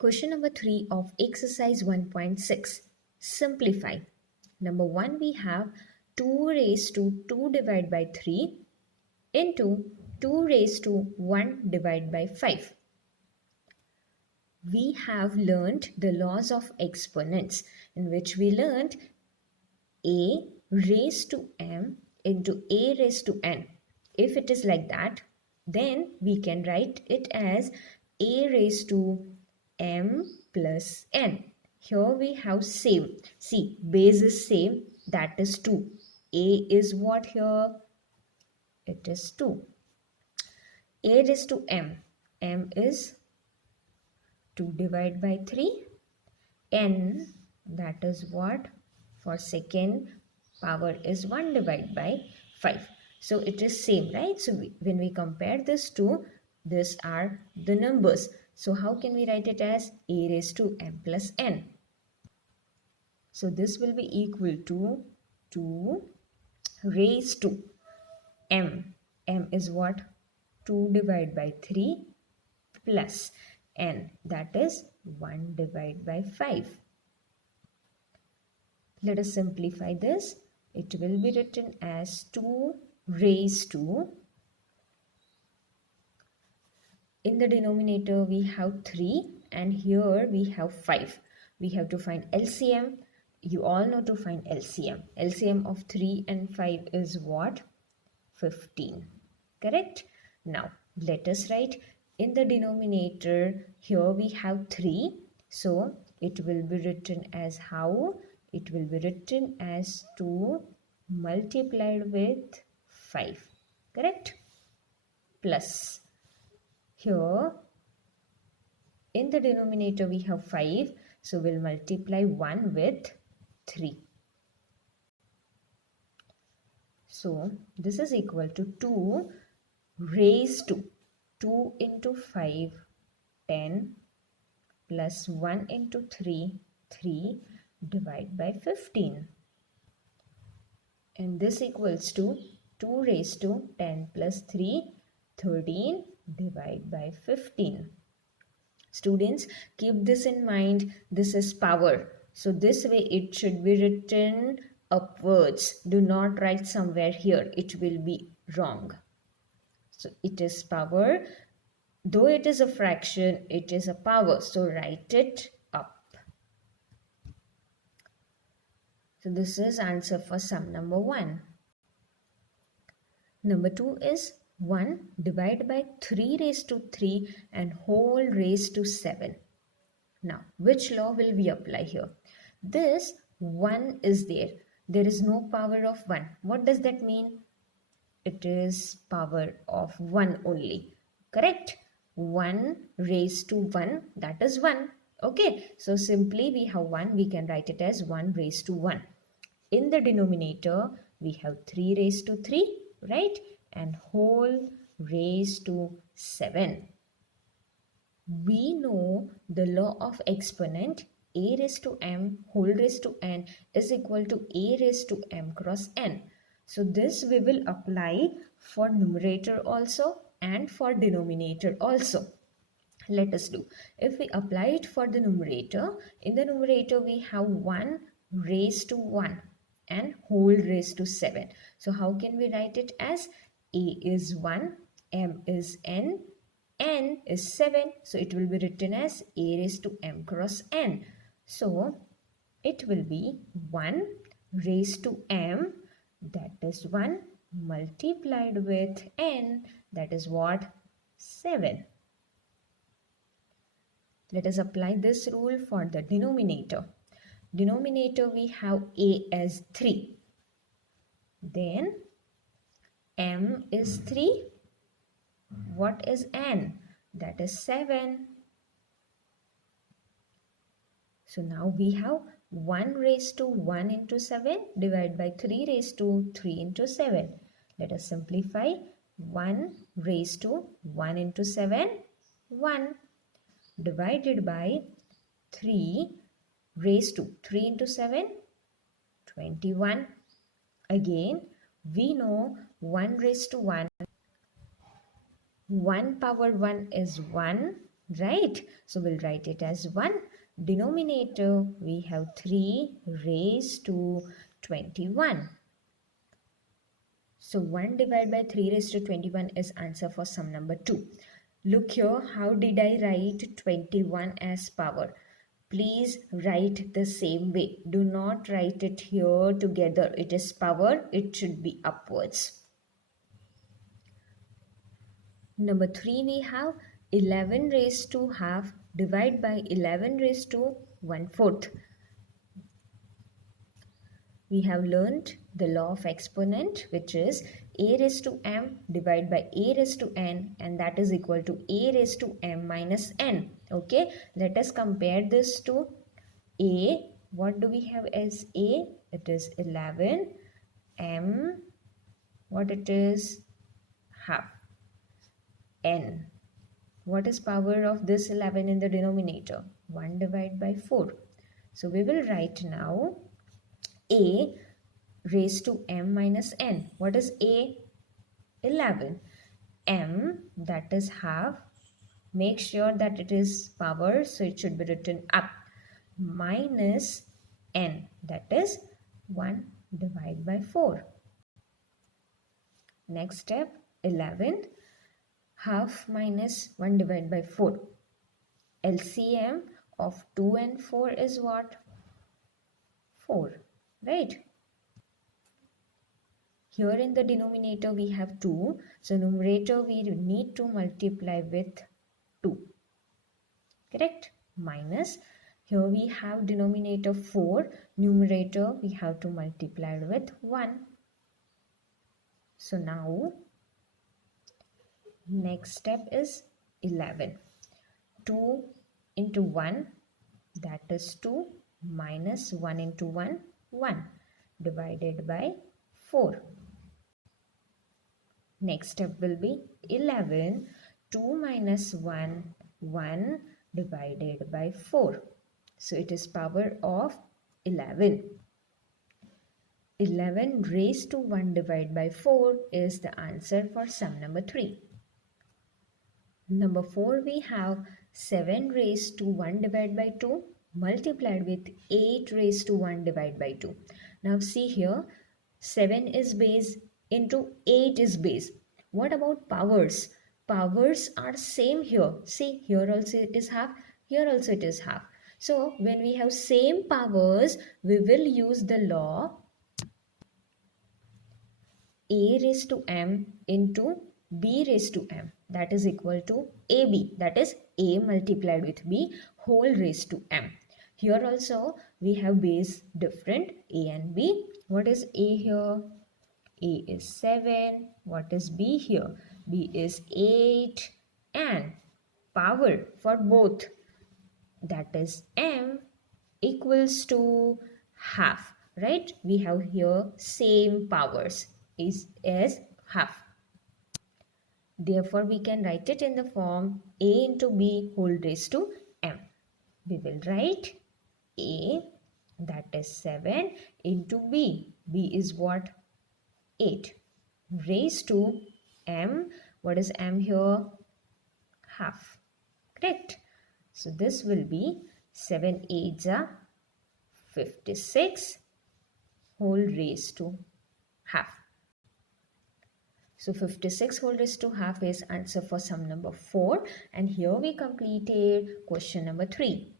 Question number 3 of exercise 1.6. Simplify. Number 1, we have 2 raised to 2 divided by 3 into 2 raised to 1 divided by 5. We have learnt the laws of exponents, in which we learnt a raised to m into a raised to n. If it is like that, then we can write it as a raised to m plus n. Here we have same. See, base is same, that is 2. A is what here? It is 2. A raised to m. M is 2 divided by 3. N, that is what? For second power is 1 divided by 5. So it is same, right? So when we compare this two, these are the numbers. So how can we write it as a raised to m plus n? So this will be equal to 2 raised to m. M is what? 2 divided by 3 plus n, that is 1 divided by 5. Let us simplify this. It will be written as 2 raised to, in the denominator we have 3 and here we have 5. We have to find LCM. You all know to find LCM. LCM of 3 and 5 is what? 15. Correct? Now let us write in the denominator. Here we have 3. So it will be written as how? It will be written as 2 multiplied with 5. Correct? Plus. Here in the denominator we have 5. So we'll multiply 1 with 3. So this is equal to 2 raised to 2 into 5, 10 plus 1 into 3, 3 divided by 15. And this equals to 2 raised to 10 plus 3, 13 divided by 15. Students, keep this in mind. This is power. So this way it should be written upwards. Do not write somewhere here. It will be wrong. So it is power. Though it is a fraction, it is a power. So write it up. So this is answer for sum number 1. Number 2 is 1 divided by 3 raised to 3 and whole raised to 7. Now, which law will we apply here? This 1 is there. There is no power of 1. What does that mean? It is power of 1 only. Correct? 1 raised to 1, that is 1. Okay, so simply we have 1. We can write it as 1 raised to 1. In the denominator, we have 3 raised to 3, right? And whole raised to 7. We know the law of exponent. A raised to m whole raised to n is equal to a raised to m cross n. So this we will apply for numerator also and for denominator also. Let us do. If we apply it for the numerator, in the numerator we have 1 raised to 1 and whole raised to 7. So how can we write it as a is 1, m is n, n is 7. So it will be written as a raised to m cross n. So it will be 1 raised to m, that is 1 multiplied with n, that is what? 7. Let us apply this rule for the denominator. Denominator we have a as 3. Then m is 3. What is n? That is 7. So now we have 1 raised to 1 into 7 divided by 3 raised to 3 into 7. Let us simplify. 1 raised to 1 into 7, 1 divided by 3 raised to 3 into 7, 21. Again, we know 1 raised to 1. 1 power 1 is 1. right? So we'll write it as 1. Denominator, we have 3 raised to 21. So 1 divided by 3 raised to 21 is answer for sum number 2. Look here, how did I write 21 as power? Please write the same way. Do not write it here together. It is power, it should be upwards. Number 3, we have 11 raised to half divided by 11 raised to 1/4. We have learned the law of exponent, which is a raised to m divided by a raised to n, and that is equal to a raised to m minus n. Okay, let us compare this to a. What do we have as a? It is 11. M, what it is? Half. N. What is power of this 11 in the denominator? 1 divided by 4. So we will write now a raised to m minus n. What is a? 11. M, that is half. Make sure that it is power, so it should be written up. Minus n, that is 1 divided by 4. Next step, 11. Half minus 1 divided by 4. LCM of 2 and 4 is what? 4, right? Here in the denominator we have 2. So numerator we need to multiply with 2. Correct? Minus. Here we have denominator 4. Numerator we have to multiply with 1. So now next step is 11. 2 into 1, that is 2, minus 1 into 1, 1, divided by 4. Next step will be 11. 2 minus 1, 1, divided by 4. So it is power of 11. 11 raised to 1 divided by 4 is the answer for sum number 3. Number 4, we have 7 raised to 1 divided by 2 multiplied with 8 raised to 1 divided by 2. Now see here, 7 is base into 8 is base. What about powers? Powers are same here. See, here also it is half, here also it is half. So when we have same powers, we will use the law a raised to m into b raised to m, that is equal to ab, that is a multiplied with b whole raised to m. Here also we have base different, a and b. What is a here? A is 7. What is b here? B is 8, and power for both, that is m, equals to half, right? We have here same powers is as half. Therefore, we can write it in the form a into b whole raised to m. We will write a, that is 7, into b. B is what? 8. Raised to m. What is m here? Half. Correct? So this will be 7 8s are 56 whole raised to half. So 56 whole raised to half is answer for sum number 4, and here we completed question number 3.